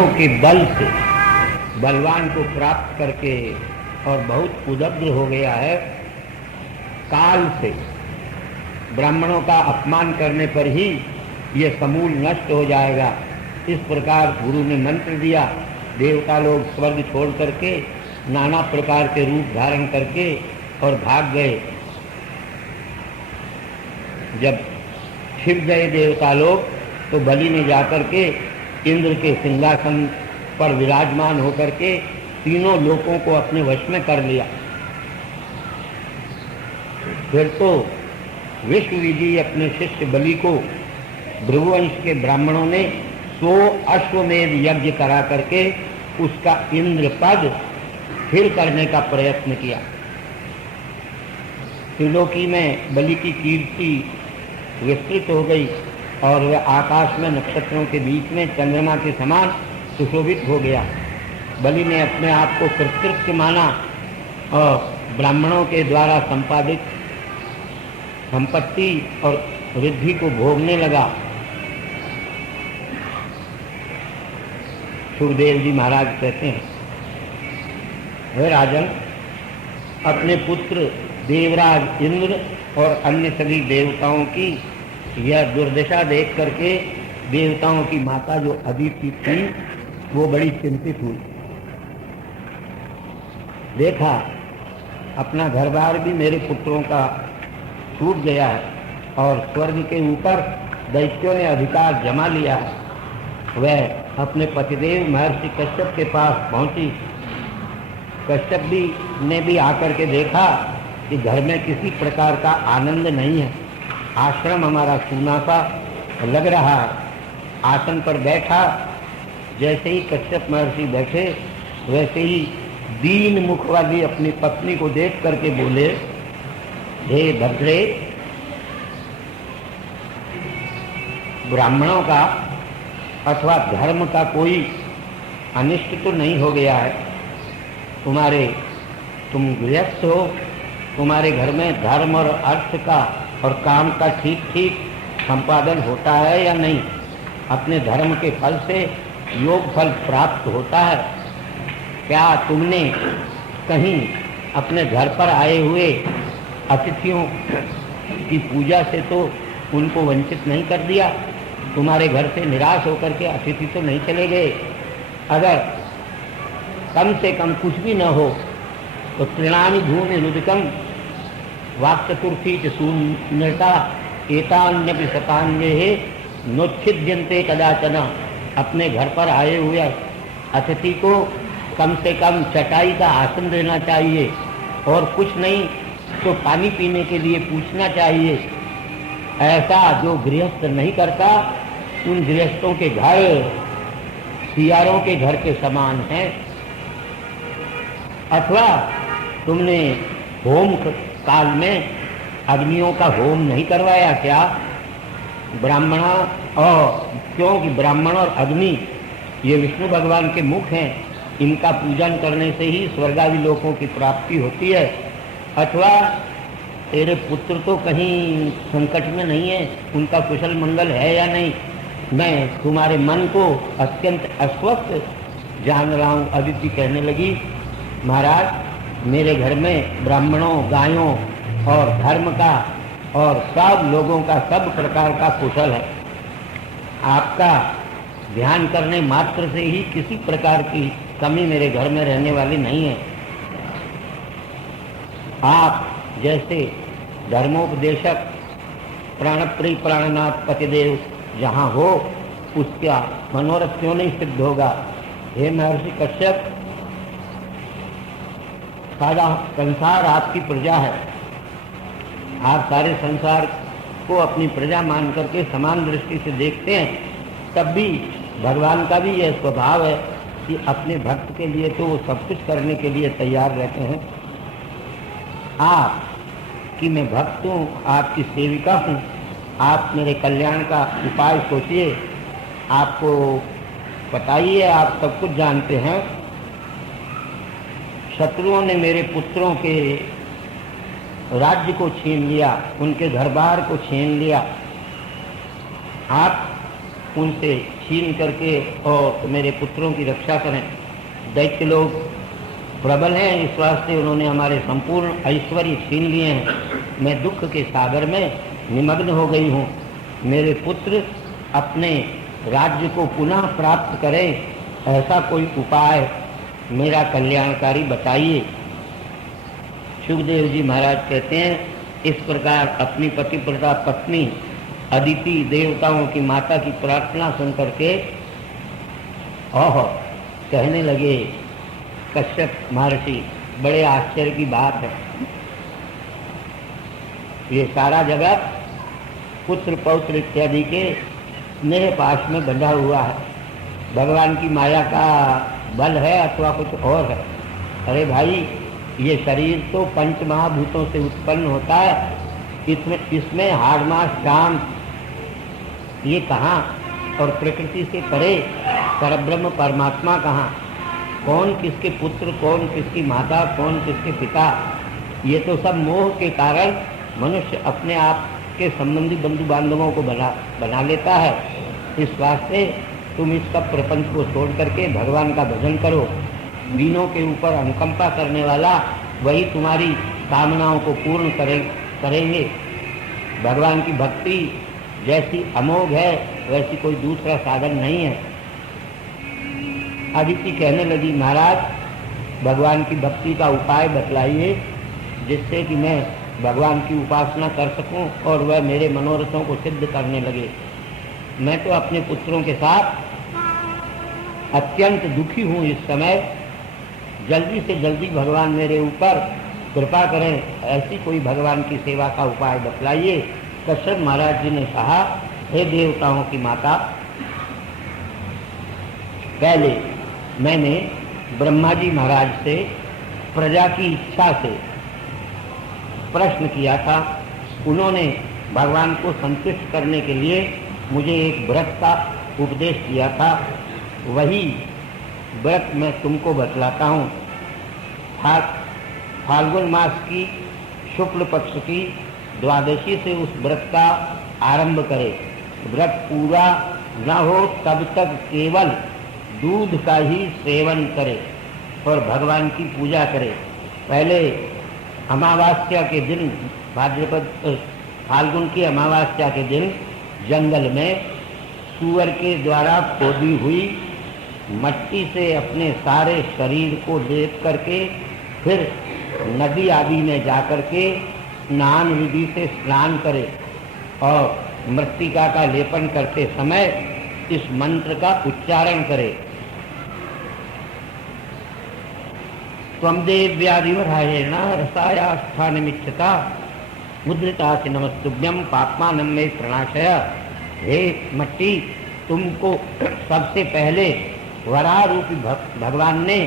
ब्राह्मणों के बल से बलवान को प्राप्त करके और बहुत उदग्र हो गया है, काल से ब्राह्मणों का अपमान करने पर ही ये समूल नष्ट हो जाएगा। इस प्रकार गुरु ने मंत्र दिया। देवता लोग स्वर्ग छोड़ करके नाना प्रकार के रूप धारण करके और भाग गए। जब छिप गए देवता लोग तो बलि ने जाकर के इंद्र के सिंहासन पर विराजमान होकर के तीनों लोकों को अपने वश में कर लिया। फिर तो विश्वविजयी अपने शिष्य बलि को भृगुवंश के ब्राह्मणों ने 100 अश्वमेध यज्ञ करा करके उसका इंद्र पद स्थिर करने का प्रयत्न किया। त्रिलोकी में बलि की कीर्ति विस्तृत हो गई और वह आकाश में नक्षत्रों के बीच में चंद्रमा के समान सुशोभित हो गया। बलि ने अपने आप को कृतकृत्य माना और ब्राह्मणों के द्वारा संपादित संपत्ति और रिद्धि को भोगने लगा। सुखदेव जी महाराज कहते हैं, हे राजन, अपने पुत्र देवराज इंद्र और अन्य सभी देवताओं की यह दुर्दशा देख करके देवताओं की माता जो अदिति थी वो बड़ी चिंतित हुई। देखा अपना घर बार भी मेरे पुत्रों का छूट गया है और स्वर्ग के ऊपर दैत्यों ने अधिकार जमा लिया है। वह अपने पतिदेव महर्षि कश्यप के पास पहुंची। कश्यप ने भी आकर के देखा कि घर में किसी प्रकार का आनंद नहीं है। आश्रम हमारा सूना सा लग रहा है। आसन पर बैठा, जैसे ही कश्यप महर्षि बैठे वैसे ही दीन मुख वाली अपनी पत्नी को देख करके बोले, हे भद्रे, ब्राह्मणों का अथवा धर्म का कोई अनिष्ट तो नहीं हो गया है। तुम गृहस्थ हो, तुम्हारे घर में धर्म और अर्थ का और काम का ठीक ठीक संपादन होता है या नहीं? अपने धर्म के फल से योग फल प्राप्त होता है क्या? तुमने कहीं अपने घर पर आए हुए अतिथियों की पूजा से तो उनको वंचित नहीं कर दिया? तुम्हारे घर से निराश होकर के अतिथि तो नहीं चले गए? अगर कम से कम कुछ भी न हो तो तृणानि भूमि रुदिकम वाक् चतुर्थी च शून्यता एतान्यपि शतान्ये नोच्छिद्यन्ते कदाचन। अपने घर पर आए हुए अतिथि को कम से कम चटाई का आसन देना चाहिए और कुछ नहीं तो पानी पीने के लिए पूछना चाहिए। ऐसा जो गृहस्थ नहीं करता उन गृहस्थों के घर सियारों के घर के समान हैं। अथवा तुमने होम काल में अग्नियों का होम नहीं करवाया क्या? ब्राह्मण और क्योंकि ब्राह्मण और अग्नि ये विष्णु भगवान के मुख हैं, इनका पूजन करने से ही स्वर्गादि लोकों की प्राप्ति होती है। अथवा तेरे पुत्र तो कहीं संकट में नहीं है, उनका कुशल मंगल है या नहीं? मैं तुम्हारे मन को अत्यंत अस्वस्थ जान रहा हूँ। अदिति कहने लगी, महाराज, मेरे घर में ब्राह्मणों, गायों और धर्म का और सब लोगों का सब प्रकार का कुशल है। आपका ध्यान करने मात्र से ही किसी प्रकार की कमी मेरे घर में रहने वाली नहीं है। आप जैसे धर्मोपदेशक प्राणप्रिय प्राणनाथ पतिदेव जहाँ हो उसका मनोरथ क्यों नहीं सिद्ध होगा? हे महर्षि कश्यप, सारा संसार आपकी प्रजा है। आप सारे संसार को अपनी प्रजा मान करके समान दृष्टि से देखते हैं, तब भी भगवान का भी यह स्वभाव है कि अपने भक्त के लिए तो वो सब कुछ करने के लिए तैयार रहते हैं। आप कि मैं भक्त हूँ, आपकी सेविका हूँ, आप मेरे कल्याण का उपाय सोचिए। आपको बताइए, आप सब कुछ जानते हैं। शत्रुओं ने मेरे पुत्रों के राज्य को छीन लिया, उनके घर बार को छीन लिया। आप उनसे छीन करके और मेरे पुत्रों की रक्षा करें। दैत्य लोग प्रबल हैं, इस वास्ते उन्होंने हमारे संपूर्ण ऐश्वर्य छीन लिए हैं। मैं दुख के सागर में निमग्न हो गई हूँ। मेरे पुत्र अपने राज्य को पुनः प्राप्त करें, ऐसा कोई उपाय मेरा कल्याणकारी बताइए। सुखदेव जी महाराज कहते हैं, इस प्रकार अपनी पतिव्रता पत्नी अदिति देवताओं की माता की प्रार्थना सुन करके ओह कहने लगे कश्यप महर्षि, बड़े आश्चर्य की बात है। ये सारा जगत पुत्र पौत्र इत्यादि के स्नेह पाश में बंधा हुआ है, भगवान की माया का बल है अथवा कुछ और है। अरे भाई, ये शरीर तो पंच महाभूतों से उत्पन्न होता है, इसमें हाड़ मास शाम ये कहाँ, और प्रकृति से परे परब्रह्म परमात्मा कहाँ, कौन किसके पुत्र, कौन किसकी माता, कौन किसके पिता, ये तो सब मोह के कारण मनुष्य अपने आप के संबंधी बंधु बांधवों को बना लेता है। इस वास्ते तुम इस सब प्रपंच को छोड़ करके भगवान का भजन करो। दीनों के ऊपर अनुकंपा करने वाला वही तुम्हारी कामनाओं को पूर्ण करेंगे। भगवान की भक्ति जैसी अमोघ है, वैसी कोई दूसरा साधन नहीं है। अदिति कहने लगी, महाराज भगवान की भक्ति का उपाय बतलाइए, जिससे कि मैं भगवान की उपासना कर सकूं और वह मेरे मनोरथों को सिद्ध करने लगे। मैं तो अपने पुत्रों के साथ अत्यंत दुखी हूँ इस समय। जल्दी से जल्दी भगवान मेरे ऊपर कृपा करें, ऐसी कोई भगवान की सेवा का उपाय बतलाइए। कश्यप महाराज जी ने कहा, हे देवताओं की माता, पहले मैंने ब्रह्मा जी महाराज से प्रजा की इच्छा से प्रश्न किया था। उन्होंने भगवान को संतुष्ट करने के लिए मुझे एक व्रत का उपदेश किया था। वही व्रत मैं तुमको बतलाता हूँ। फाल्गुन मास की शुक्ल पक्ष की द्वादशी से उस व्रत का आरंभ करे। व्रत पूरा न हो तब तक केवल दूध का ही सेवन करे और भगवान की पूजा करे। पहले अमावास्या के दिन, भाद्रपद फाल्गुन की अमावास्या के दिन जंगल में सूअर के द्वारा खोदी हुई मट्टी से अपने सारे शरीर को लेप करके फिर नदी आदि में जाकर के स्नान विधि से स्नान करे और मृत्तिका का लेपन करते समय इस मंत्र का उच्चारण करे। त्वं देव्यादिवरायेण रसायास्थानमिच्छता मुद्रितासि नमस्तुभ्यं पाप्मानं मे प्रणाशय। हे मट्टी, तुमको सबसे पहले वराह रूपी भगवान ने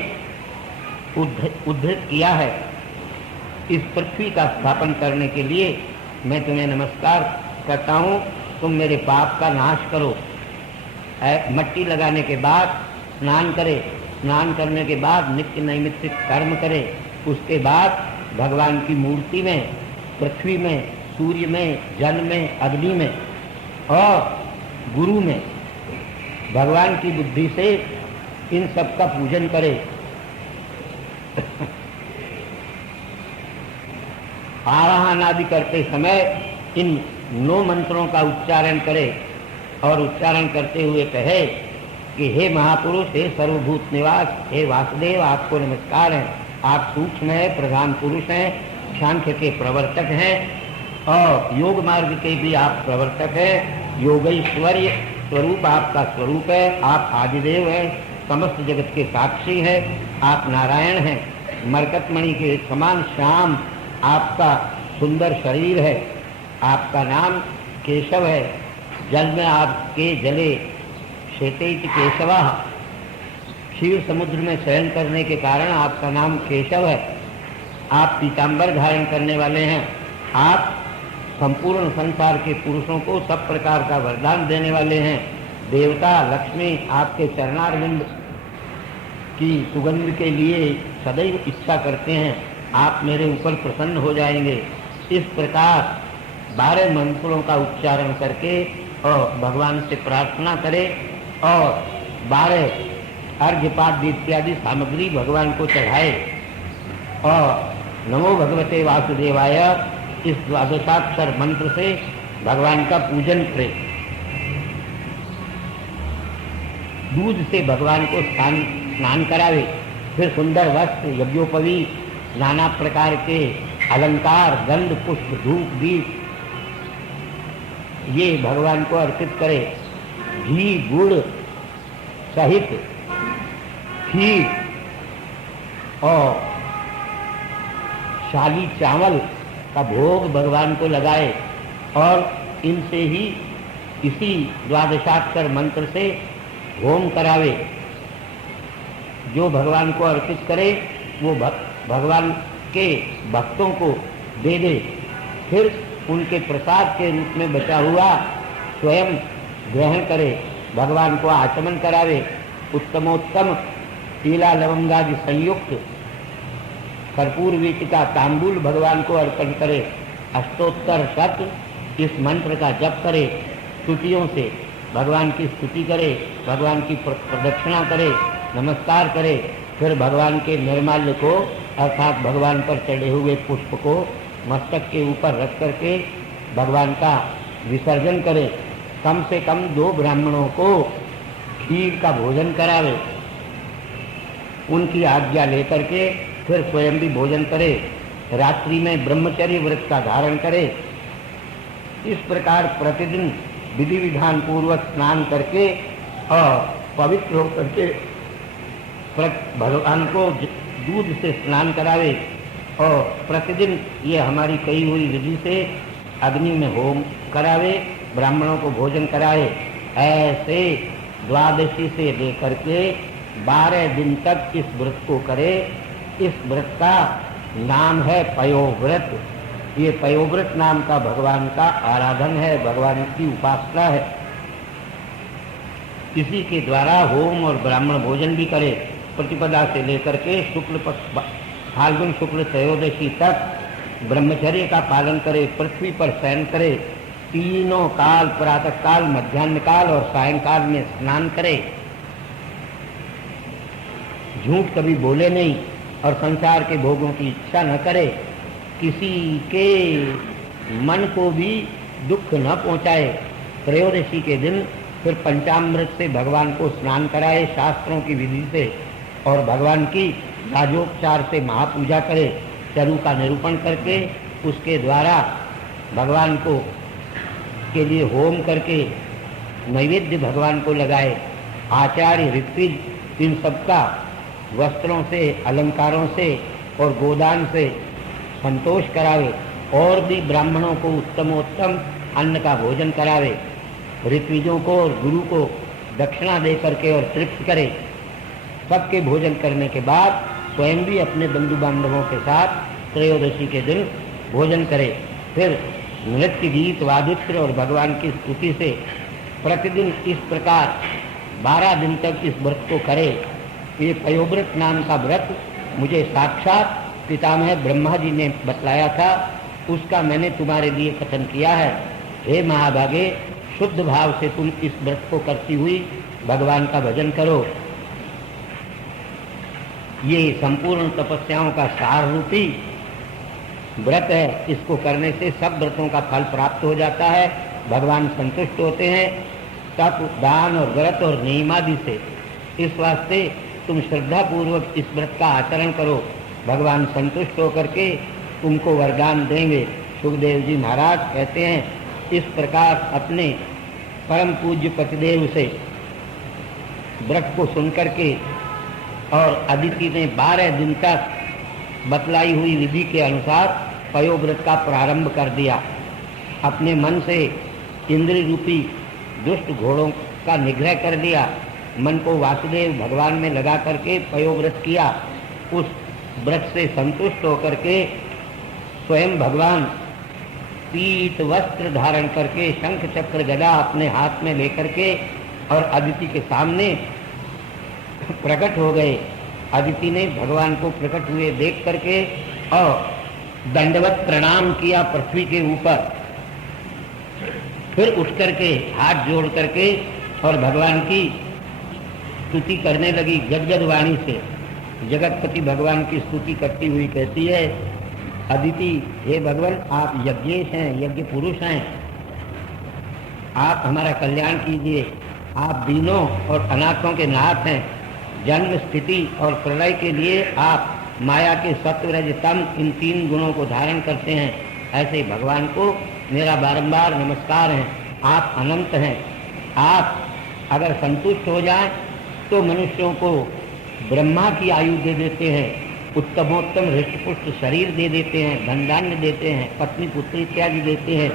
उद्धृत किया है। इस पृथ्वी का स्थापन करने के लिए मैं तुम्हें नमस्कार करता हूँ। तुम मेरे पाप का नाश करो। मट्टी लगाने के बाद स्नान करे, स्नान करने के बाद नित्य नैमित्तिक कर्म करे। उसके बाद भगवान की मूर्ति में, पृथ्वी में, सूर्य में, जल में, अग्नि में और गुरु में भगवान की बुद्धि से इन सब का पूजन करे। आवाहन आदि करते समय इन 9 मंत्रों का उच्चारण करे और उच्चारण करते हुए कहे कि हे महापुरुष, हे सर्वभूत निवास, हे वासुदेव, आपको नमस्कार है। आप सूक्ष्म है, प्रधान पुरुष हैं, सांख्य के प्रवर्तक हैं और योग मार्ग के भी आप प्रवर्तक हैं। योगैश्वर्य स्वरूप आपका स्वरूप है। आप आदिदेव हैं, समस्त जगत के साक्षी हैं। आप नारायण हैं। मरकतमणि के समान श्याम आपका सुंदर शरीर है। आपका नाम केशव है। जल में आपके जले श्वेतेति केशवः। क्षीर समुद्र में शयन करने के कारण आपका नाम केशव है। आप पीताम्बर धारण करने वाले हैं। आप संपूर्ण संसार के पुरुषों को सब प्रकार का वरदान देने वाले हैं। देवता लक्ष्मी आपके चरणारविंद की सुगंध के लिए सदैव इच्छा करते हैं। आप मेरे ऊपर प्रसन्न हो जाएंगे। इस प्रकार 12 मंत्रों का उच्चारण करके और भगवान से प्रार्थना करे और 12 अर्घ्यपाद्य इत्यादि सामग्री भगवान को चढ़ाए और नमो भगवते वासुदेवाय इस द्वादशाक्षर मंत्र से भगवान का पूजन करे। दूध से भगवान को स्नान करावे, फिर सुंदर वस्त्र, यज्ञोपवी, नाना प्रकार के अलंकार, गंध, पुष्प, धूप, दीप ये भगवान को अर्पित करे। घी गुड़ सहित खीर और शाली चावल का भोग भगवान को लगाए और इनसे ही इसी द्वादशाक्षर मंत्र से होम करावे। जो भगवान को अर्पित करे वो भगवान के भक्तों को दे दे, फिर उनके प्रसाद के रूप में बचा हुआ स्वयं ग्रहण करे, भगवान को आचमन करावे। उत्तमोत्तम तीला लवंगादि संयुक्त कर्पूर वीटिका तांबूल भगवान को अर्पण करे। अष्टोत्तर शत इस मंत्र का जप करे, स्तुतियों से भगवान की स्तुति करे, भगवान की प्रदक्षिणा करे, नमस्कार करे, फिर भगवान के निर्माल्य को अर्थात भगवान पर चढ़े हुए पुष्प को मस्तक के ऊपर रख करके भगवान का विसर्जन करे। कम से कम 2 ब्राह्मणों को खीर का भोजन करावे, उनकी आज्ञा लेकर के फिर स्वयं भी भोजन करे। रात्रि में ब्रह्मचर्य व्रत का धारण करे। इस प्रकार प्रतिदिन विधि विधान पूर्वक स्नान करके और पवित्र होकर के भगवान को दूध से स्नान करावे और प्रतिदिन ये हमारी कही हुई विधि से अग्नि में होम करावे, ब्राह्मणों को भोजन कराए। ऐसे द्वादशी से लेकर के 12 दिन तक इस व्रत को करे। इस व्रत का नाम है पयोव्रत। ये पयोव्रत नाम का भगवान का आराधन है, भगवान की उपासना है। इसी के द्वारा होम और ब्राह्मण भोजन भी करे। प्रतिपदा से लेकर के शुक्ल फाल्गुन शुक्ल त्रयोदशी तक ब्रह्मचर्य का पालन करे, पृथ्वी पर शयन करे, तीनों काल प्रातः काल, मध्याह्न काल और सायंकाल में स्नान करे, झूठ कभी बोले नहीं और संसार के भोगों की इच्छा न करे, किसी के मन को भी दुख न पहुंचाए। त्रयोदशी के दिन फिर पंचामृत से भगवान को स्नान कराए शास्त्रों की विधि से और भगवान की राजोपचार से महापूजा करे। चरु का निरूपण करके उसके द्वारा भगवान को के लिए होम करके नैवेद्य भगवान को लगाए। आचार्य ऋत्विज इन सबका वस्त्रों से, अलंकारों से और गोदान से संतोष करावे और भी ब्राह्मणों को उत्तमोत्तम अन्न का भोजन करावे। ऋत्विजों को और गुरु को दक्षिणा दे करके और तृप्त करे। सबके भोजन करने के बाद स्वयं भी अपने बंधु बांधवों के साथ त्रयोदशी के दिन भोजन करे। फिर नृत्य, गीत, वादित्र और भगवान की स्तुति से प्रतिदिन इस प्रकार 12 दिन तक इस व्रत को करे। ये पयोव्रत नाम का व्रत मुझे साक्षात पितामह ब्रह्मा जी ने बतलाया था, उसका मैंने तुम्हारे लिए कथन किया है। हे महाभागे, शुद्ध भाव से तुम इस व्रत को करती हुई भगवान का भजन करो। ये संपूर्ण तपस्याओं का सार रूपी व्रत है। इसको करने से सब व्रतों का फल प्राप्त हो जाता है, भगवान संतुष्ट होते हैं तप, दान और व्रत और नियमादि से। इस वास्ते तुम श्रद्धा पूर्वक इस व्रत का आचरण करो, भगवान संतुष्ट होकर के तुमको वरदान देंगे। सुखदेव जी महाराज कहते हैं, इस प्रकार अपने परम पूज्य पतिदेव से व्रत को सुनकर के और अदिति ने 12 दिन तक बतलाई हुई विधि के अनुसार पयोव्रत का प्रारंभ कर दिया। अपने मन से इंद्रिय रूपी दुष्ट घोड़ों का निग्रह कर दिया, मन को वासुदेव भगवान में लगा करके पयोव्रत किया। उस व्रत से संतुष्ट होकर के स्वयं भगवान पीत वस्त्र धारण करके शंख चक्र गदा अपने हाथ में लेकर के और अदिति के सामने प्रकट हो गए। अदिति ने भगवान को प्रकट हुए देख करके और दंडवत प्रणाम किया पृथ्वी के ऊपर। फिर उठ करके हाथ जोड़ करके और भगवान की स्तुति करने लगी गदगद वाणी से। जगतपति भगवान की स्तुति करती हुई कहती है, अदिति, हे भगवान, आप यज्ञेश हैं, यज्ञ पुरुष हैं, आप हमारा कल्याण कीजिए। आप दीनों और अनाथों के नाथ हैं। जन्म, स्थिति और प्रलय के लिए आप माया के सत्व, रज, तम इन 3 गुणों को धारण करते हैं। ऐसे भगवान को मेरा बारंबार नमस्कार है। आप अनंत हैं। आप अगर संतुष्ट हो जाएं तो मनुष्यों को ब्रह्मा की आयु दे देते हैं, उत्तमोत्तम हृष्टपुष्ट शरीर दे देते हैं, धन धान्य देते हैं, पत्नी पुत्री इत्यादि देते हैं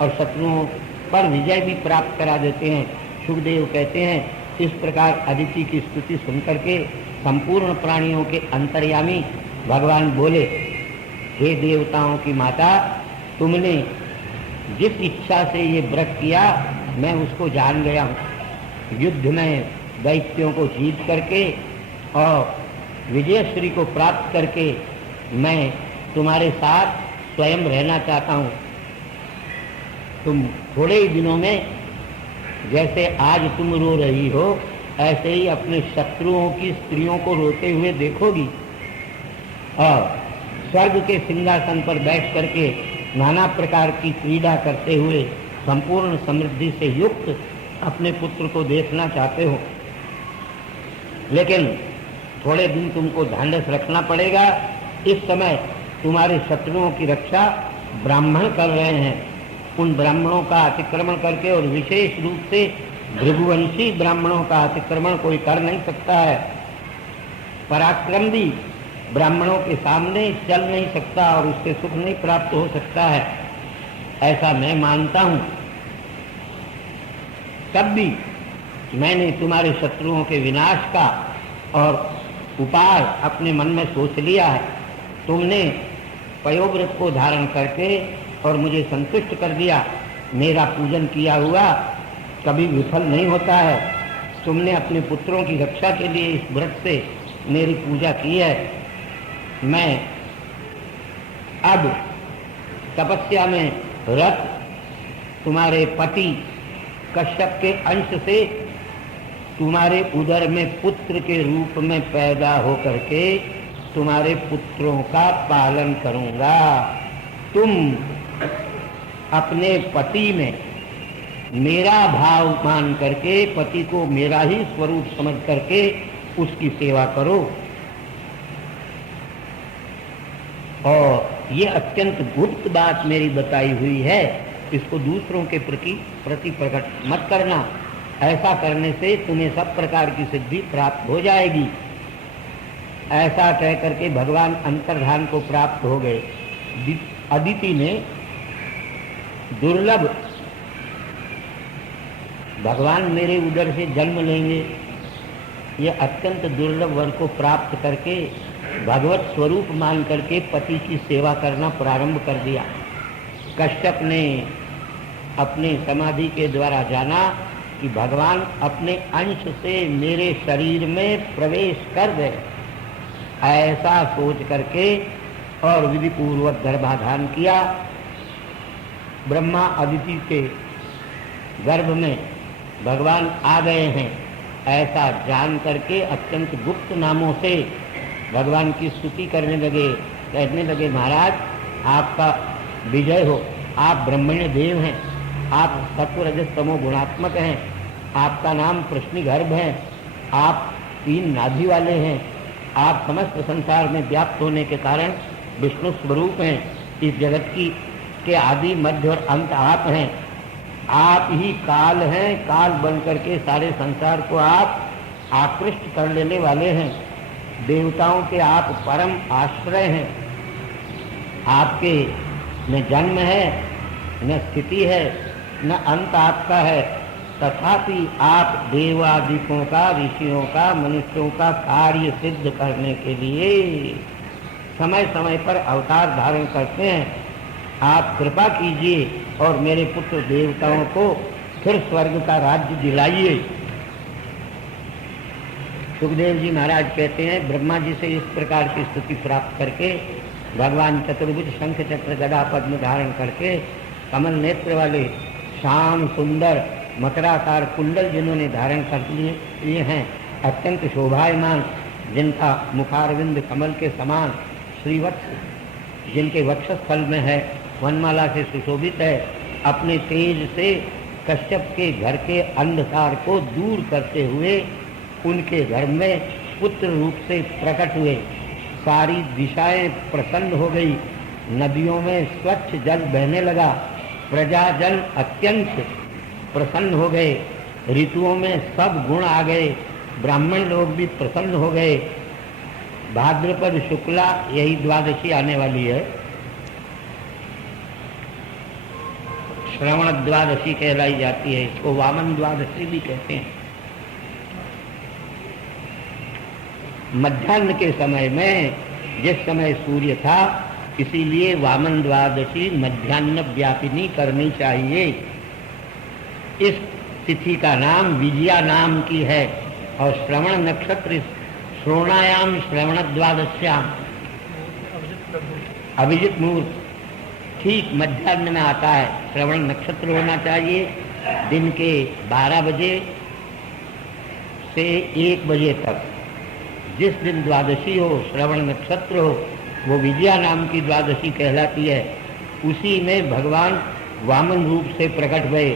और शत्रुओं पर विजय भी प्राप्त करा देते हैं। सुखदेव कहते हैं, इस प्रकार अदिति की स्तुति सुनकर के संपूर्ण प्राणियों के अंतर्यामी भगवान बोले, हे देवताओं की माता, तुमने जिस इच्छा से ये व्रत किया मैं उसको जान गया हूँ। युद्ध में दैत्यों को जीत करके और विजयश्री को प्राप्त करके मैं तुम्हारे साथ स्वयं रहना चाहता हूँ। तुम थोड़े ही दिनों में जैसे आज तुम रो रही हो ऐसे ही अपने शत्रुओं की स्त्रियों को रोते हुए देखोगी और स्वर्ग के सिंहासन पर बैठ करके नाना प्रकार की क्रीड़ा करते हुए संपूर्ण समृद्धि से युक्त अपने पुत्र को देखना चाहते हो। लेकिन थोड़े दिन तुमको ढांढस रखना पड़ेगा। इस समय तुम्हारे शत्रुओं की रक्षा ब्राह्मण कर रहे हैं। उन ब्राह्मणों का अतिक्रमण करके और विशेष रूप से भृगुवंशी ब्राह्मणों का अतिक्रमण कोई कर नहीं सकता है। पराक्रम भी ब्राह्मणों के सामने चल नहीं सकता और उससे सुख नहीं प्राप्त हो सकता है, ऐसा मैं मानता हूँ। तब भी मैंने तुम्हारे शत्रुओं के विनाश का और उपाय अपने मन में सोच लिया है। तुमने पयोव्रत को धारण करके और मुझे संतुष्ट कर दिया। मेरा पूजन किया हुआ कभी विफल नहीं होता है। तुमने अपने पुत्रों की रक्षा के लिए इस व्रत से मेरी पूजा की है। मैं अब तपस्या में रत तुम्हारे पति कश्यप के अंश से तुम्हारे उदर में पुत्र के रूप में पैदा होकर के तुम्हारे पुत्रों का पालन करूंगा। तुम अपने पति में मेरा भाव मान करके पति को मेरा ही स्वरूप समझ करके उसकी सेवा करो। और ये अत्यंत गुप्त बात मेरी बताई हुई है, इसको दूसरों के प्रति प्रकट मत करना। ऐसा करने से तुम्हें सब प्रकार की सिद्धि प्राप्त हो जाएगी। ऐसा कह करके भगवान अंतर्धान को प्राप्त हो गए। अदिति ने दुर्लभ, भगवान मेरे उदर से जन्म लेंगे, ये अत्यंत दुर्लभ वर को प्राप्त करके भगवत स्वरूप मान करके पति की सेवा करना प्रारंभ कर दिया। कश्यप ने अपने समाधि के द्वारा जाना कि भगवान अपने अंश से मेरे शरीर में प्रवेश कर गए। ऐसा सोच करके और विधि पूर्वक गर्भाधान किया। ब्रह्मा अदिति के गर्भ में भगवान आ गए हैं, ऐसा जान करके अत्यंत गुप्त नामों से भगवान की स्तुति करने लगे। कहने लगे, महाराज आपका विजय हो, आप ब्रह्मण्य देव हैं, आप सत्व रजस तमो गुणात्मक हैं, आपका नाम प्रश्निगर्भ है, आप 3 नाभि वाले हैं, आप समस्त संसार में व्याप्त होने के कारण विष्णु स्वरूप हैं। इस जगत के आदि मध्य और अंत आप हैं। आप ही काल हैं, काल बन करके सारे संसार को आप आकृष्ट कर लेने वाले हैं। देवताओं के आप परम आश्रय हैं। आपके न जन्म है, न स्थिति है, न अंत आपका है, तथापि आप देवादिकों का, ऋषियों का, मनुष्यों का कार्य सिद्ध करने के लिए समय समय पर अवतार धारण करते हैं। आप कृपा कीजिए और मेरे पुत्र देवताओं को फिर स्वर्ग का राज्य दिलाइए। सुखदेव जी महाराज कहते हैं, ब्रह्मा जी से इस प्रकार की स्तुति प्राप्त करके भगवान चतुर्भुज शंख चक्र गदा पद्म धारण करके कमल नेत्र वाले श्याम सुंदर मकराकार कुंडल जिन्होंने धारण कर लिए हैं, अत्यंत शोभायमान, जिनका मुखारविंद कमल के समान श्रीवत्स जिनके वक्षस्थल में है, वनमाला से सुशोभित है, अपने तेज से कश्यप के घर के अंधकार को दूर करते हुए उनके घर में पुत्र रूप से प्रकट हुए। सारी दिशाएं प्रसन्न हो गई, नदियों में स्वच्छ जल बहने लगा, प्रजाजन अत्यंत प्रसन्न हो गए, ऋतुओं में सब गुण आ गए, ब्राह्मण लोग भी प्रसन्न हो गए। भाद्रपद शुक्ला यही द्वादशी आने वाली है, श्रवण द्वादशी कहलाई जाती है, इसको वामन द्वादशी भी कहते हैं। मध्याह्न के समय में जिस समय सूर्य था, इसीलिए वामन द्वादशी मध्याह्न व्यापिनी करनी चाहिए। इस तिथि का नाम विजया नाम की है और श्रवण नक्षत्र श्रोणायाम श्रवण द्वादश्याम अभिजित मुहूर्त ठीक मध्याह्न में आता है। श्रवण नक्षत्र होना चाहिए, दिन के 12 बजे से 1 बजे तक। जिस दिन द्वादशी हो, श्रवण नक्षत्र हो, वो विजया नाम की द्वादशी कहलाती है। उसी में भगवान वामन रूप से प्रकट हुए।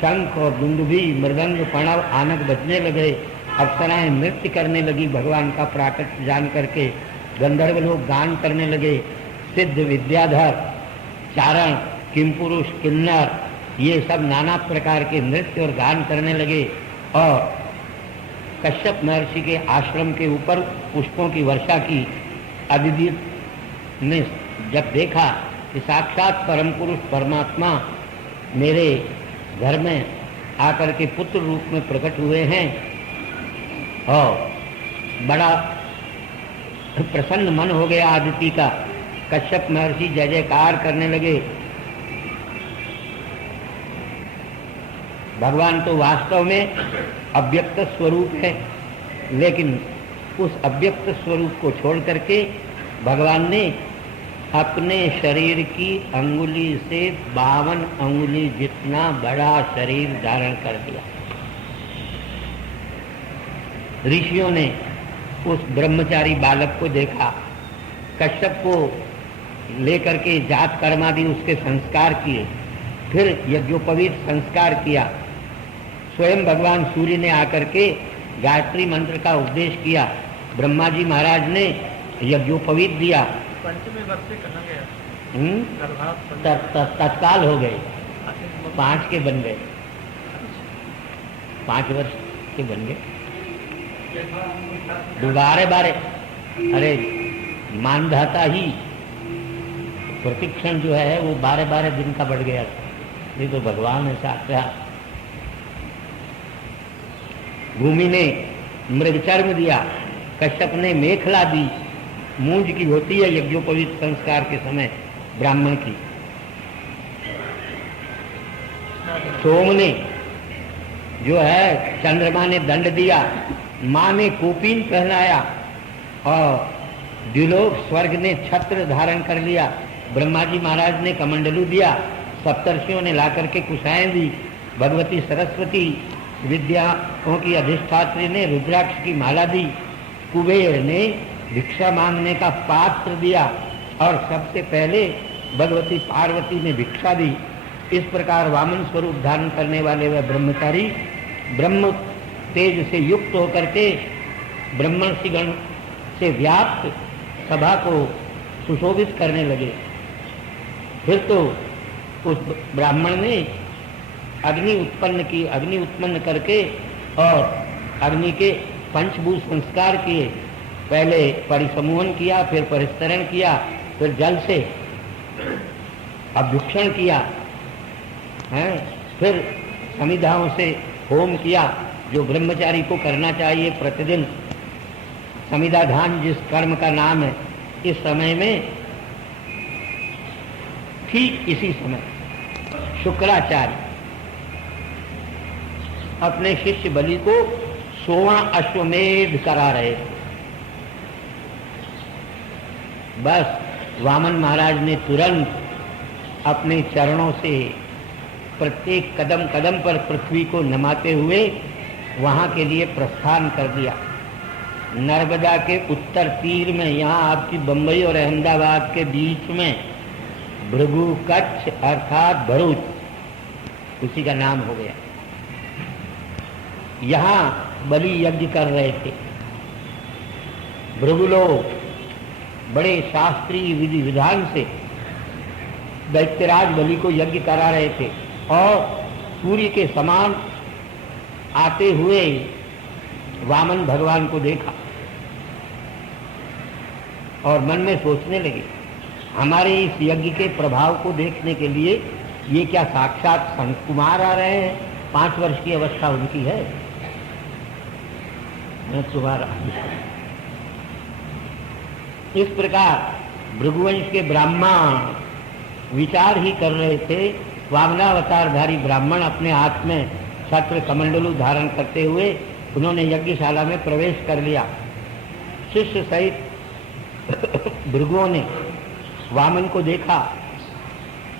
शंख और दुंदुभी, मृदंग, प्रणव, आनक बजने लगे, अप्सराएं नृत्य करने लगी भगवान का प्राकट्य जान करके, गंधर्व लोग गान करने लगे, सिद्ध, विद्याधर, चारण, किमपुरुष, किन्नर, ये सब नाना प्रकार के नृत्य और गान करने लगे। और कश्यप महर्षि के आश्रम के ऊपर पुष्पों की वर्षा की। अदिति ने जब देखा कि साक्षात परम पुरुष परमात्मा मेरे घर में आकर के पुत्र रूप में प्रकट हुए हैं, और बड़ा प्रसन्न मन हो गया आदिति का। कश्यप महर्षि जय जयकार करने लगे। भगवान तो वास्तव में अव्यक्त स्वरूप है, लेकिन उस अव्यक्त स्वरूप को छोड़ करके भगवान ने अपने शरीर की अंगुली से 52 अंगुली जितना बड़ा शरीर धारण कर दिया। ऋषियों ने उस ब्रह्मचारी बालक को देखा, कश्यप को लेकर के जात कर्मादि उसके संस्कार किए, फिर यज्ञोपवीत संस्कार किया। स्वयं भगवान सूर्य ने आकर के गायत्री मंत्र का उपदेश किया। ब्रह्मा जी महाराज ने यज्ञोपवीत दिया। पंचमी वर्ष से कहाँ गया? तत्काल हो गए, 5 के बन गए, 5 वर्ष के बन गए। बारे अरे मानधाता ही प्रतिक्षण जो है वो 12 दिन का बढ़ गया। ये तो भगवान है साक्षात। भूमि ने मृगचर्म दिया, कश्यप ने मेखला दी। मूंज की होती है यज्ञोपवीत संस्कार के समय ब्राह्मण की। सोम ने जो है चंद्रमा ने दंड दिया, माँ ने कोपीन पहनाया, और द्युलोक स्वर्ग ने छत्र धारण कर लिया। ब्रह्मा जी महाराज ने कमंडलू दिया, सप्तर्षियों ने ला करके कुशाएं दी। भगवती सरस्वती विद्याओं की अधिष्ठात्री ने रुद्राक्ष की माला दी। कुबेर ने भिक्षा मांगने का पात्र दिया, और सबसे पहले भगवती पार्वती ने भिक्षा दी। इस प्रकार वामन स्वरूप धारण करने वाले वह ब्रह्मचारी ब्रह्म तेज से युक्त होकर के ब्रह्मर्षिगण से व्याप्त सभा को सुशोभित करने लगे। फिर तो उस ब्राह्मण ने अग्नि उत्पन्न की, अग्नि उत्पन्न करके और अग्नि के पंचभूत संस्कार किए। पहले परिसमूहन किया, फिर परिस्तरण किया, फिर जल से अभ्युक्षण किया है, फिर समिधाओं से होम किया, जो ब्रह्मचारी को करना चाहिए प्रतिदिन। समिधाधान जिस कर्म का नाम है, इस समय में ठीक इसी समय शुक्राचार्य अपने शिष्य बलि को 16 अश्वमेध करा रहे थे। बस वामन महाराज ने तुरंत अपने चरणों से प्रत्येक कदम कदम पर पृथ्वी को नमाते हुए वहाँ के लिए प्रस्थान कर दिया। नर्मदा के उत्तर तीर में, यहाँ आपकी बम्बई और अहमदाबाद के बीच में भृगु कच्छ अर्थात भरूच, उसी का नाम हो गया। यहाँ बलि यज्ञ कर रहे थे भृगु लोग, बड़े शास्त्रीय विधि विधान से दैत्यराज बलि को यज्ञ करा रहे थे और सूर्य के समान आते हुए वामन भगवान को देखा और मन में सोचने लगे, हमारे इस यज्ञ के प्रभाव को देखने के लिए ये क्या साक्षात संत कुमार आ रहे हैं? 5 वर्ष की अवस्था उनकी है। मैं तुम्हारा इस प्रकार भृगुवंश के ब्राह्मण विचार ही कर रहे थे। वामनावतारधारी ब्राह्मण अपने हाथ में छत्र कमंडलू धारण करते हुए उन्होंने यज्ञशाला में प्रवेश कर लिया। शिष्य सहित भृगुओं ने वामन को देखा।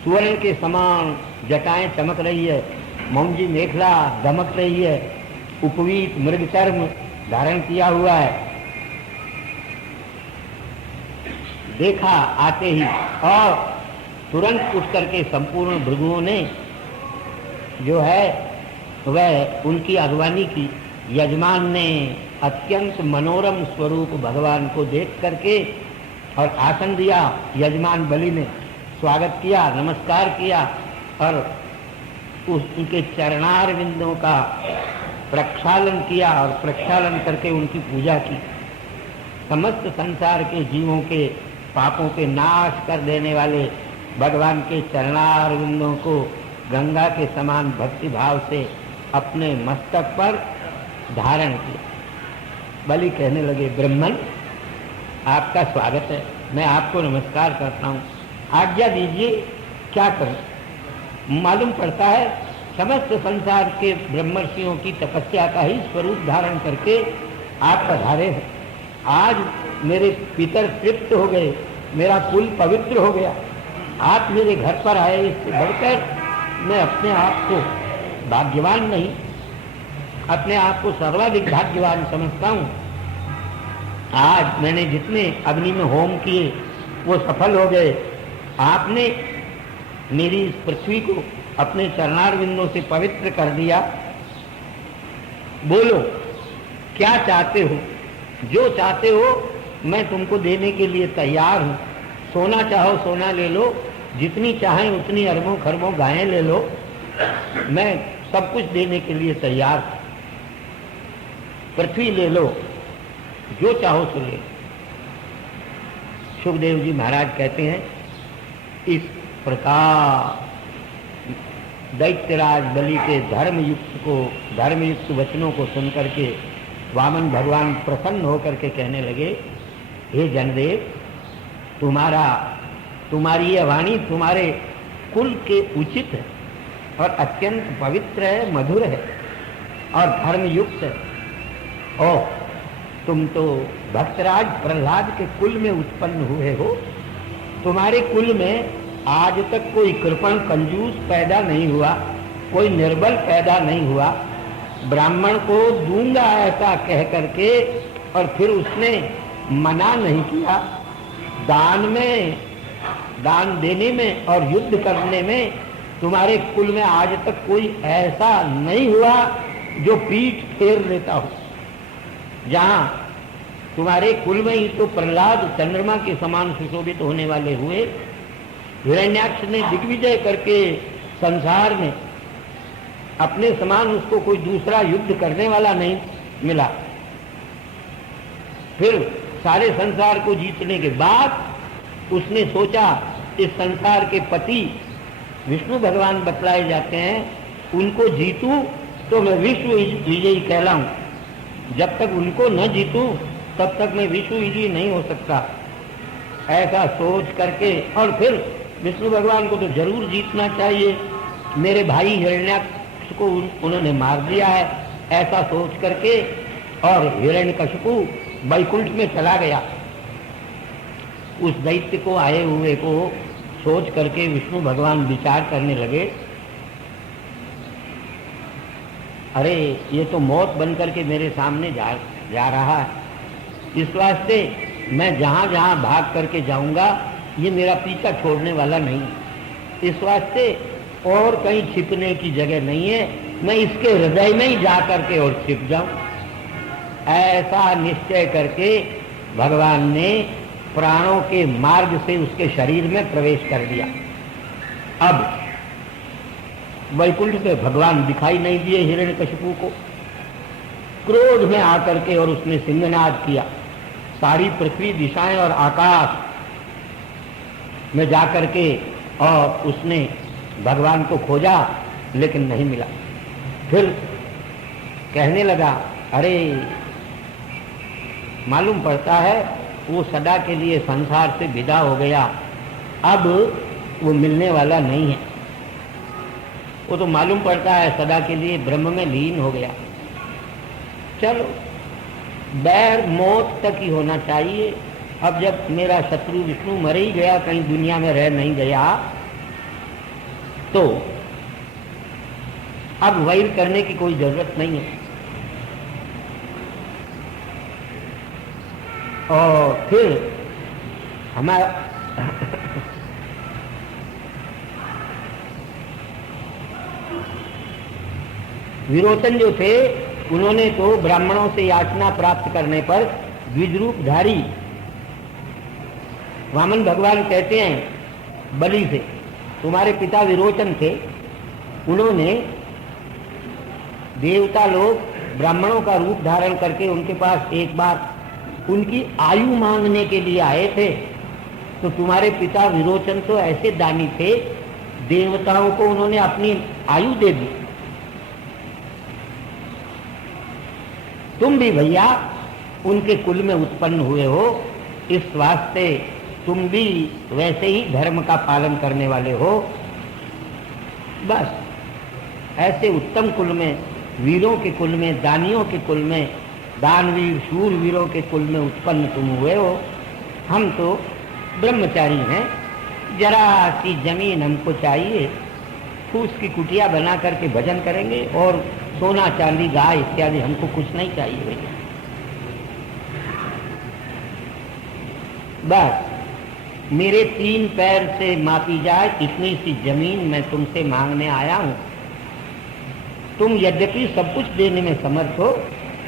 सुवर्ण के समान जटाएं चमक रही है, मौंजी मेखला दमक रही है, उपवीत मृगचर्म धारण किया हुआ है। देखा आते ही और तुरंत उठ करके संपूर्ण भृगुओं ने जो है वह उनकी अगवानी की। यजमान ने अत्यंत मनोरम स्वरूप भगवान को देख करके और आसन दिया। यजमान बलि ने स्वागत किया, नमस्कार किया और उनके चरणार बिंदुओं का प्रक्षालन किया और प्रक्षालन करके उनकी पूजा की। समस्त संसार के जीवों के पापों के नाश कर देने वाले भगवान के चरणार बिंदुओं को गंगा के समान भक्ति भाव से अपने मस्तक पर धारण किया। बलि कहने लगे, ब्रह्मन आपका स्वागत है, मैं आपको नमस्कार करता हूँ, आज्ञा दीजिए क्या करूँ। मालूम पड़ता है समस्त संसार के ब्रह्मर्षियों की तपस्या का ही स्वरूप धारण करके आप पधारे हैं। आज मेरे पितर तृप्त हो गए, मेरा कुल पवित्र हो गया, आप मेरे घर पर आए, इससे बढ़कर मैं अपने आप को भाग्यवान नहीं, अपने आप को सर्वाधिक भाग्यवान समझता हूँ। आज मैंने जितने अग्नि में होम किए वो सफल हो गए। आपने मेरी इस पृथ्वी को अपने चरणार बिंदों से पवित्र कर दिया। बोलो क्या चाहते हो? जो चाहते हो मैं तुमको देने के लिए तैयार हूँ। सोना चाहो सोना ले लो, जितनी चाहें उतनी अरबों खरबों गायें ले लो, मैं सब कुछ देने के लिए तैयार हूँ। पृथ्वी ले लो, जो चाहो सो ले। सुखदेव जी महाराज कहते हैं, इस प्रकार दैत्यराज बलि के धर्मयुक्त वचनों को सुनकर के वामन भगवान प्रसन्न होकर के कहने लगे, हे जनदेव, तुम्हारी यह वाणी तुम्हारे कुल के उचित है और अत्यंत पवित्र है, मधुर है और धर्मयुक्त है। ओ तुम तो भक्तराज प्रहलाद के कुल में उत्पन्न हुए हो। तुम्हारे कुल में आज तक कोई कृपण कंजूस पैदा नहीं हुआ, कोई निर्बल पैदा नहीं हुआ। ब्राह्मण को दूंगा ऐसा कह करके और फिर उसने मना नहीं किया। दान देने में और युद्ध करने में तुम्हारे कुल में आज तक कोई ऐसा नहीं हुआ जो पीठ फेर लेता हो। जहां तुम्हारे कुल में ही तो प्रहलाद चंद्रमा के समान सुशोभित होने वाले हुए। हिरण्याक्ष ने दिग्विजय करके संसार में अपने समान उसको कोई दूसरा युद्ध करने वाला नहीं मिला। फिर सारे संसार को जीतने के बाद उसने सोचा, इस संसार के पति विष्णु भगवान बतलाए जाते हैं, उनको जीतूं तो मैं विश्व विजयी कहलाऊं। जब तक उनको न जीतूं तब तक मैं विश्व विजयी नहीं हो सकता। ऐसा सोच करके और फिर विष्णु भगवान को तो जरूर जीतना चाहिए, मेरे भाई हिरण्याक्ष को उन्होंने मार दिया है, ऐसा सोच करके और हिरण्यकशिपु वैकुंठ में चला गया। उस दैत्य को आए हुए को सोच करके विष्णु भगवान विचार करने लगे, अरे ये तो मौत बन करके मेरे सामने जा रहा है, इस वास्ते मैं जहाँ जहाँ भाग करके जाऊँगा ये मेरा पीछा छोड़ने वाला नहीं है। इस वास्ते और कहीं छिपने की जगह नहीं है, मैं इसके हृदय में ही जा करके और छिप जाऊं। ऐसा निश्चय करके भगवान ने प्राणों के मार्ग से उसके शरीर में प्रवेश कर दिया। अब वैकुंठ से भगवान दिखाई नहीं दिए हिरण्यकशिपु को। क्रोध में आकर के और उसने सिंहनाद किया। सारी पृथ्वी, दिशाएं और आकाश में जाकर के और उसने भगवान को खोजा, लेकिन नहीं मिला। फिर कहने लगा, अरे मालूम पड़ता है वो सदा के लिए संसार से विदा हो गया, अब वो मिलने वाला नहीं है। वो तो मालूम पड़ता है सदा के लिए ब्रह्म में लीन हो गया। चलो, बैर मौत तक ही होना चाहिए। अब जब मेरा शत्रु विष्णु मर ही गया, कहीं दुनिया में रह नहीं गया, तो अब वैर करने की कोई जरूरत नहीं है। और फिर हमारा विरोचन जो थे, उन्होंने तो ब्राह्मणों से याचना प्राप्त करने पर द्विजरूपधारी वामन भगवान कहते हैं बलि से, तुम्हारे पिता विरोचन थे, उन्होंने देवता लोग ब्राह्मणों का रूप धारण करके उनके पास एक बार उनकी आयु मांगने के लिए आए थे। तो तुम्हारे पिता विरोचन तो ऐसे दानी थे, देवताओं को उन्होंने अपनी आयु दे दी। तुम भी भैया उनके कुल में उत्पन्न हुए हो, इस वास्ते तुम भी वैसे ही धर्म का पालन करने वाले हो। बस ऐसे उत्तम कुल में, वीरों के कुल में, दानियों के कुल में, दानवीर शूरवीरों के कुल में उत्पन्न तुम हुए हो। हम तो ब्रह्मचारी हैं, जरा सी जमीन हमको चाहिए, फूस की कुटिया बना करके भजन करेंगे, और सोना चांदी गाय इत्यादि हमको कुछ नहीं चाहिए भैया। बस मेरे 3 पैर से मापी जाए इतनी सी जमीन मैं तुमसे मांगने आया हूं। तुम यद्यपि सब कुछ देने में समर्थ हो,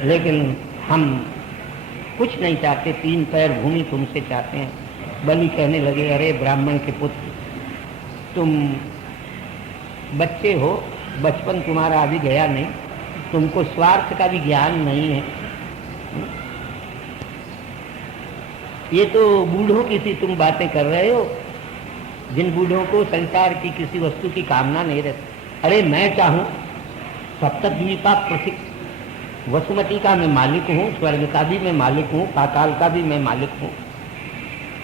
लेकिन हम कुछ नहीं चाहते, 3 पैर भूमि तुमसे चाहते हैं। बलि कहने लगे, अरे ब्राह्मण के पुत्र, तुम बच्चे हो, बचपन तुम्हारा अभी गया नहीं, तुमको स्वार्थ का भी ज्ञान नहीं है। ये तो बूढ़ों की सी तुम बातें कर रहे हो, जिन बूढ़ों को संसार की किसी वस्तु की कामना नहीं रहती। अरे मैं चाहूं सप्तद्वीपा पृथ्वी, वसुमती का मैं मालिक हूँ, स्वर्ग का भी मैं मालिक हूँ, पाताल का भी मैं मालिक हूँ।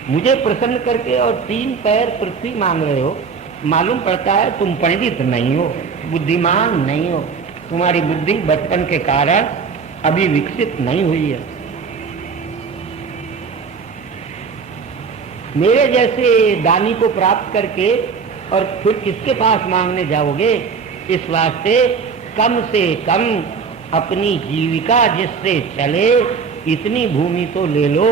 मुझे प्रसन्न करके और 3 पैर पृथ्वी मांग रहे हो। मालूम पड़ता है तुम पंडित नहीं हो, बुद्धिमान नहीं हो, तुम्हारी बुद्धि बचपन के कारण अभी विकसित नहीं हुई है। मेरे जैसे दानी को प्राप्त करके और फिर किसके पास मांगने जाओगे? इस वास्ते कम से कम अपनी जीविका जिससे चले इतनी भूमि तो ले लो।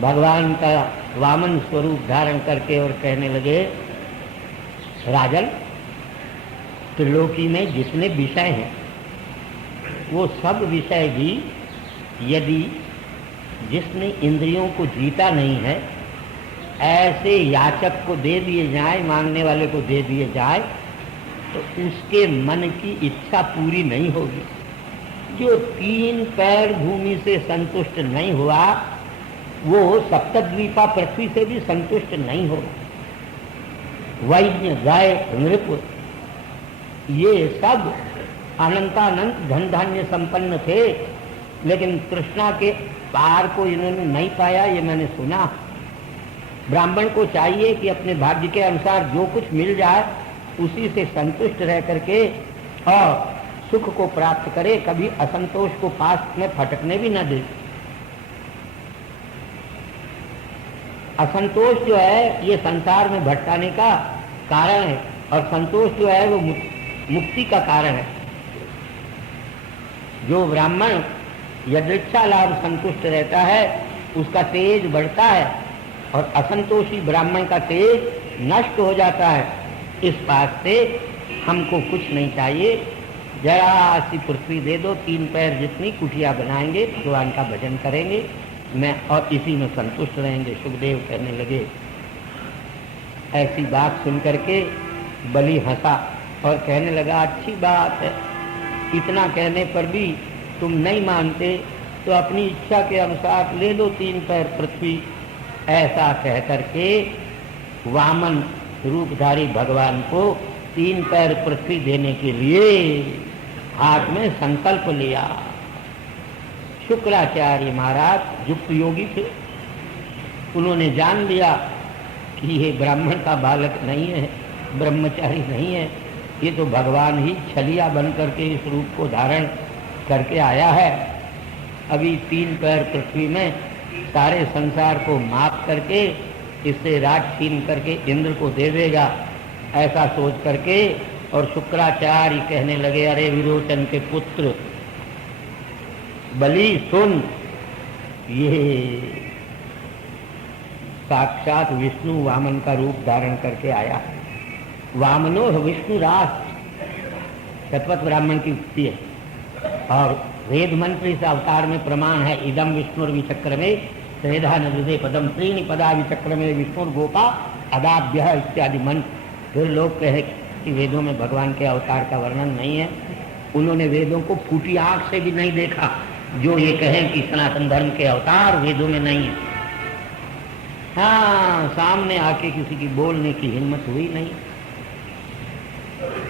भगवान का वामन स्वरूप धारण करके और कहने लगे, राजन, त्रिलोकी में जितने विषय हैं वो सब विषय भी यदि जिसने इंद्रियों को जीता नहीं है ऐसे याचक को दे दिए जाए, मांगने वाले को दे दिए जाए, तो उसके मन की इच्छा पूरी नहीं होगी। जो 3 पैर भूमि से संतुष्ट नहीं हुआ वो सप्तद्वीपा पृथ्वी से भी संतुष्ट नहीं होगा। वैज्ञ, गाय, नृप, ये सब अनंतानंत धन धान्य संपन्न थे, लेकिन कृष्णा के पार को इन्होंने नहीं पाया, ये मैंने सुना। ब्राह्मण को चाहिए कि अपने भाग्य के अनुसार जो कुछ मिल जाए उसी से संतुष्ट रह करके और सुख को प्राप्त करे, कभी असंतोष को पास में फटकने भी न दे। असंतोष जो है ये संसार में भटकाने का कारण है, और संतोष जो है वो मुक्ति का कारण है। जो ब्राह्मण यदृच्छा लाभ संतुष्ट रहता है उसका तेज बढ़ता है और असंतोषी ब्राह्मण का तेज नष्ट हो जाता है। इस बात से हमको कुछ नहीं चाहिए, जरा सी पृथ्वी दे दो, 3 पैर जितनी कुटिया बनाएंगे, भगवान का भजन करेंगे मैं और इसी में संतुष्ट रहेंगे। सुखदेव कहने लगे। ऐसी बात सुन करके बलि हंसा और कहने लगा, अच्छी बात है, इतना कहने पर भी तुम नहीं मानते तो अपनी इच्छा के अनुसार ले लो 3 पैर पृथ्वी। ऐसा कह करके वामन रूपधारी भगवान को 3 पैर पृथ्वी देने के लिए हाथ में संकल्प लिया। शुक्राचार्य महाराज युक्त योगी थे, उन्होंने जान लिया कि ये ब्राह्मण का बालक नहीं है, ब्रह्मचारी नहीं है, ये तो भगवान ही छलिया बन करके इस रूप को धारण करके आया है। अभी 3 पैर पृथ्वी में सारे संसार को माप करके इससे राज छीन करके इंद्र को दे देगा, ऐसा सोच करके। और शुक्राचार्य कहने लगे, अरे विरोचन के पुत्र बलि सुन, ये साक्षात विष्णु वामन का रूप धारण करके आया। वामनो विष्णु रास शतपथ ब्राह्मण की उक्ति है और वेद मंत्र इस अवतार में प्रमाण है। इदम विष्णुर विचक्रमे त्रेधा नदे पदम त्रीणि पदा विचक्रमे विष्णुर गोपा अदाभ्य इत्यादि मंत्र। फिर लोग कहे कि वेदों में भगवान के अवतार का वर्णन नहीं है, उन्होंने वेदों को फूटी आंख से भी नहीं देखा जो ये कहें कि सनातन धर्म के अवतार वेदों में नहीं है। हाँ, सामने आके किसी की बोलने की हिम्मत हुई नहीं।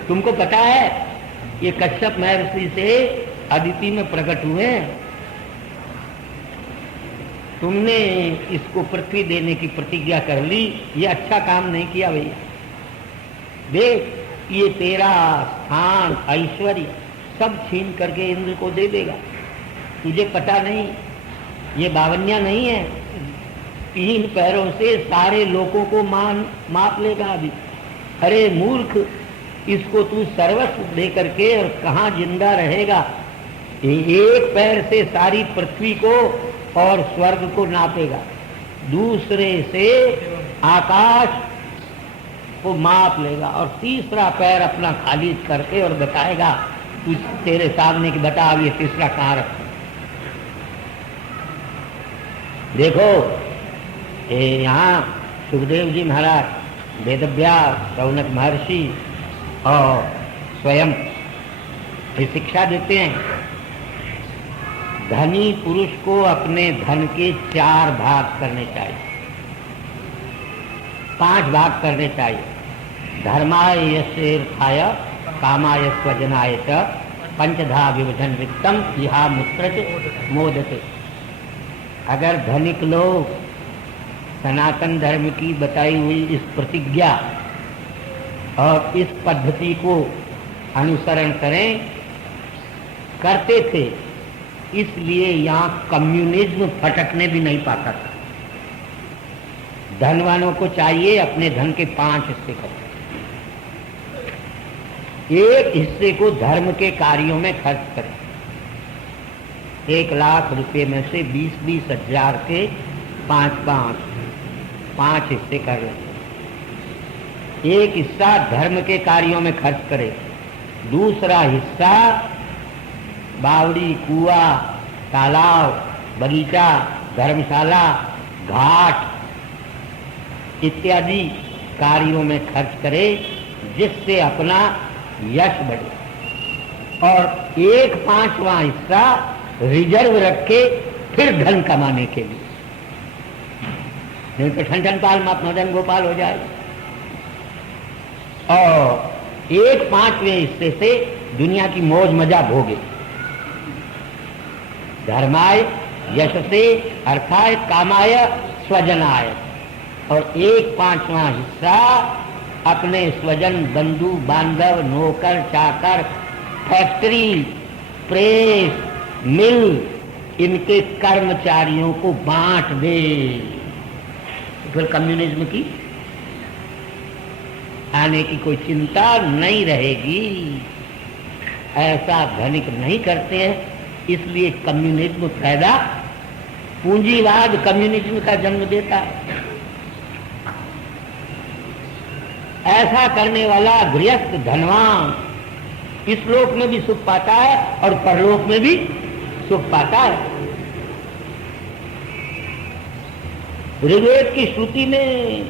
तुमको पता है ये कश्यप महर्षि से अदिति में प्रकट हुए, तुमने इसको पृथ्वी देने की प्रतिज्ञा कर ली, ये अच्छा काम नहीं किया भैया। देख, ये तेरा स्थान ऐश्वर्य सब छीन करके इंद्र को दे देगा। तुझे पता नहीं, ये बावन्या नहीं है, 3 पैरों से सारे लोगों को माप लेगा अभी। अरे मूर्ख, इसको तू सर्वस्व दे करके और कहाँ जिंदा रहेगा। 1 पैर से सारी पृथ्वी को और स्वर्ग को नापेगा, दूसरे से आकाश को माप लेगा और तीसरा पैर अपना खाली करके और बताएगा तू तेरे सामने की बता अब ये तीसरा कहाँ रखा। देखो यहाँ सुखदेव जी महाराज, वेदव्यास, रौनक महर्षि और स्वयं ये शिक्षा देते हैं। धनी पुरुष को अपने धन के 4 भाग करने चाहिए, 5 भाग करने चाहिए। धर्माय यशेर्थाय कामाय स्वजनाय च पंचधा विभजन वित्तम इहा मुत्रच मोदते। अगर धनिक लोग सनातन धर्म की बताई हुई इस प्रतिज्ञा और इस पद्धति को अनुसरण करते थे, इसलिए यहाँ कम्युनिज्म फटकने भी नहीं पाता था। धनवानों को चाहिए अपने धन के 5 हिस्से करें, 1 हिस्से को धर्म के कार्यों में खर्च करें। 1 लाख रुपए में से 20-20 हजार के 5 हिस्से कर लें। 1 हिस्सा धर्म के कार्यों में खर्च करें, दूसरा हिस्सा बावड़ी, कुआ, तालाब, बगीचा, धर्मशाला, घाट इत्यादि कार्यों में खर्च करे, जिससे अपना यश बढ़े। और 1/5वां हिस्सा रिजर्व रखे फिर धन कमाने के लिए, नहीं तो ठन पाल मदन गोपाल हो जाए। और 1/5वें हिस्से से दुनिया की मौज मजा भोगे। धर्माय यशसे अर्थाय कामाय स्वजनाय, और 1/5वां हिस्सा अपने स्वजन, बंधु बांधव, नौकर चाकर, फैक्ट्री, प्रेस, मिल, इनके कर्मचारियों को बांट दे। फिर कम्युनिज्म की आने की कोई चिंता नहीं रहेगी। ऐसा धनिक नहीं करते हैं, इसलिए कम्युनिज्म पैदा, पूंजीवाद कम्युनिज्म का जन्म देता है। ऐसा करने वाला गृहस्थ धनवान इस लोक में भी सुख पाता है और परलोक में भी सुख पाता है। ऋग्वेद की श्रुति में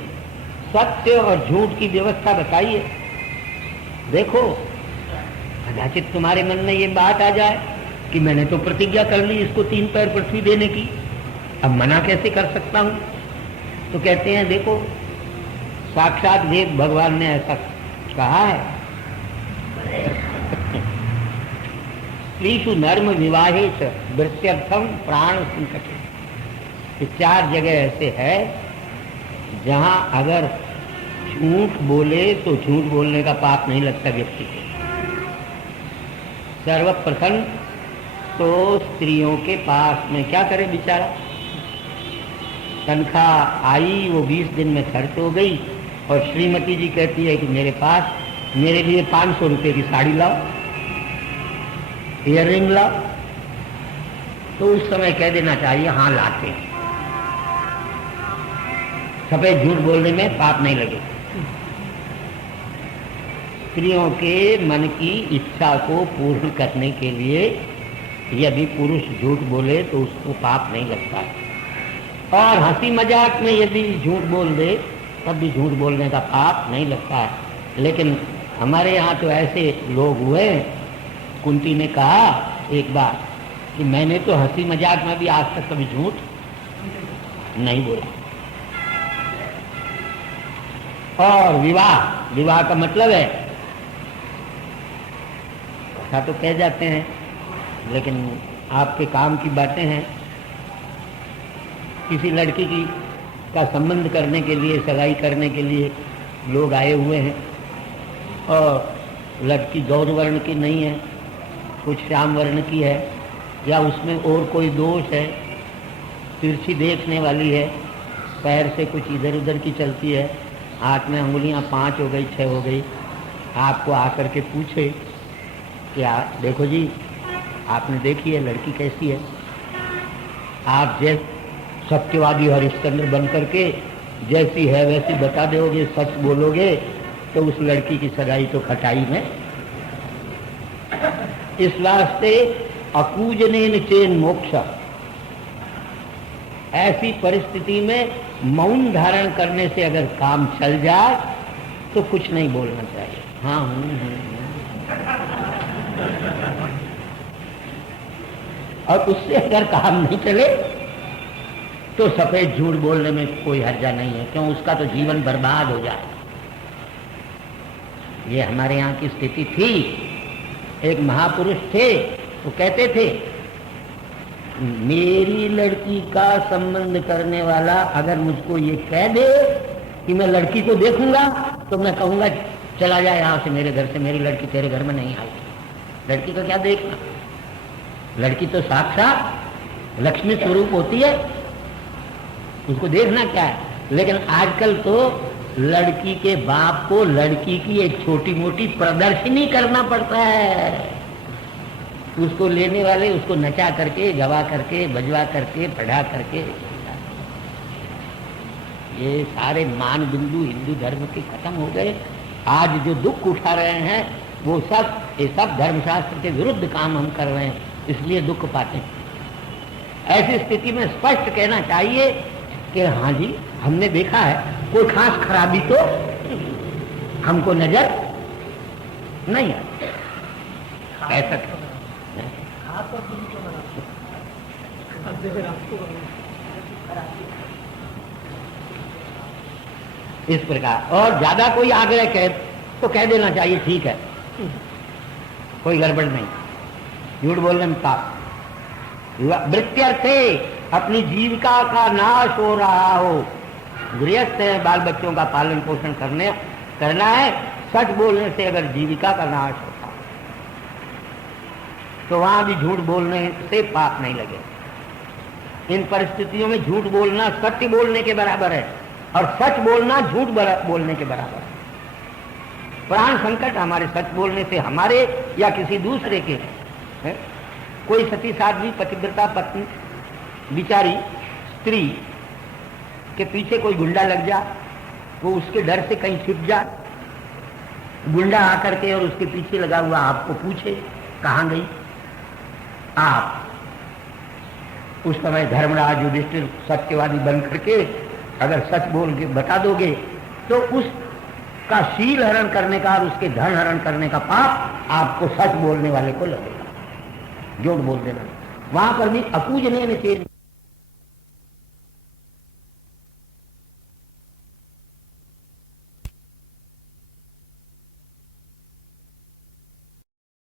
सत्य और झूठ की व्यवस्था बताई है। देखो, कदाचित तुम्हारे मन में ये बात आ जाए कि मैंने तो प्रतिज्ञा कर ली इसको 3 पैर पृथ्वी देने की, अब मना कैसे कर सकता हूं? तो कहते हैं देखो, साक्षात वेद भगवान ने ऐसा कहा है, स्त्रीषु नर्म विवाहेश वृत्यर्थम प्राण संकटे। 4 जगह ऐसे है जहां अगर झूठ बोले तो झूठ बोलने का पाप नहीं लगता व्यक्ति को। सर्वप्रथम तो स्त्रियों के पास में क्या करे बेचारा, तनख्वाह आई वो 20 दिन में खर्च हो गई और श्रीमती जी कहती है कि मेरे पास मेरे लिए 500 रुपये की साड़ी लाओ, इयररिंग लाओ, तो उस समय कह देना चाहिए हाँ लाते हैं। सफेद झूठ बोलने में पाप नहीं लगे। स्त्रियों के मन की इच्छा को पूर्ण करने के लिए यदि पुरुष झूठ बोले तो उसको पाप नहीं लगता है, और हंसी मजाक में यदि झूठ बोल दे तब भी झूठ बोलने का पाप नहीं लगता है। लेकिन हमारे यहाँ तो ऐसे लोग हुए, कुंती ने कहा एक बार कि मैंने तो हंसी मजाक में भी आज तक कभी झूठ नहीं बोला। और विवाह का मतलब है, कथा तो कह जाते हैं लेकिन आपके काम की बातें हैं। किसी लड़की की का संबंध करने के लिए, सगाई करने के लिए लोग आए हुए हैं और लड़की गौर वर्ण की नहीं है, कुछ श्याम वर्ण की है, या उसमें और कोई दोष है, तिरछी देखने वाली है, पैर से कुछ इधर उधर की चलती है, हाथ में उंगलियां 5 हो गई 6 हो गई, आपको आकर के पूछे क्या देखो जी आपने देखी है लड़की कैसी है, आप जैसे सत्यवादी हरिश्चंद्र बन करके जैसी है वैसी बता दोगे, सच बोलोगे तो उस लड़की की सगाई तो खटाई में। इस वास्ते अकूजनेन चेन मोक्ष, ऐसी परिस्थिति में मौन धारण करने से अगर काम चल जाए तो कुछ नहीं बोलना चाहिए, हाँ और उससे अगर काम नहीं चले तो सफेद झूठ बोलने में कोई हर्जा नहीं है, क्यों उसका तो जीवन बर्बाद हो जाए। ये हमारे यहाँ की स्थिति थी। एक महापुरुष थे, वो कहते थे मेरी लड़की का संबंध करने वाला अगर मुझको ये कह दे कि मैं लड़की को देखूंगा तो मैं कहूंगा चला जाए यहाँ से, मेरे घर से, मेरी लड़की तेरे घर में नहीं आएगी। लड़की का क्या देखना, लड़की तो साक्षात लक्ष्मी स्वरूप होती है, उसको देखना क्या है। लेकिन आजकल तो लड़की के बाप को लड़की की एक छोटी मोटी प्रदर्शनी करना पड़ता है, उसको लेने वाले उसको नचा करके, गवा करके, बजवा करके, पढ़ा करके। ये सारे मान बिंदु हिंदू धर्म के खत्म हो गए। आज जो दुख उठा रहे हैं वो सब ये सब धर्मशास्त्र के विरुद्ध काम हम कर रहे हैं, इसलिए दुख पाते हैं। ऐसी स्थिति में स्पष्ट कहना चाहिए कि हाँ जी हमने देखा है, कोई खास खराबी तो हमको नजर नहीं आती। ऐसा इस प्रकार, और ज्यादा कोई आग्रह कहे तो कह देना चाहिए ठीक है, कोई गड़बड़ नहीं, झूठ बोलने में पाप। वृत्त्यर्थे अपनी जीविका का नाश हो रहा हो, गृहस्थ है, बाल बच्चों का पालन पोषण करना है, सच बोलने से अगर जीविका का नाश होता तो वहां भी झूठ बोलने से पाप नहीं लगे। इन परिस्थितियों में झूठ बोलना सत्य बोलने के बराबर है और सच बोलना झूठ बोलने के बराबर है। प्राण संकट हमारे सच बोलने से, हमारे या किसी दूसरे के है, कोई सती साध्वी पतिव्रता पत्नी बिचारी स्त्री के पीछे कोई गुंडा लग जा, वो उसके डर से कहीं छिप जा, गुंडा आकर के और उसके पीछे लगा हुआ आपको पूछे कहाँ गई, आप उस समय धर्मराज युधिष्ठिर सत्यवादी बन करके अगर सच बोल के बता दोगे तो उसका शील हरण करने का और उसके धन हरण करने का पाप आपको सच बोलने वाले को लगेगा। झूठ बोल देना, वहां पर भी अकूजने न चेत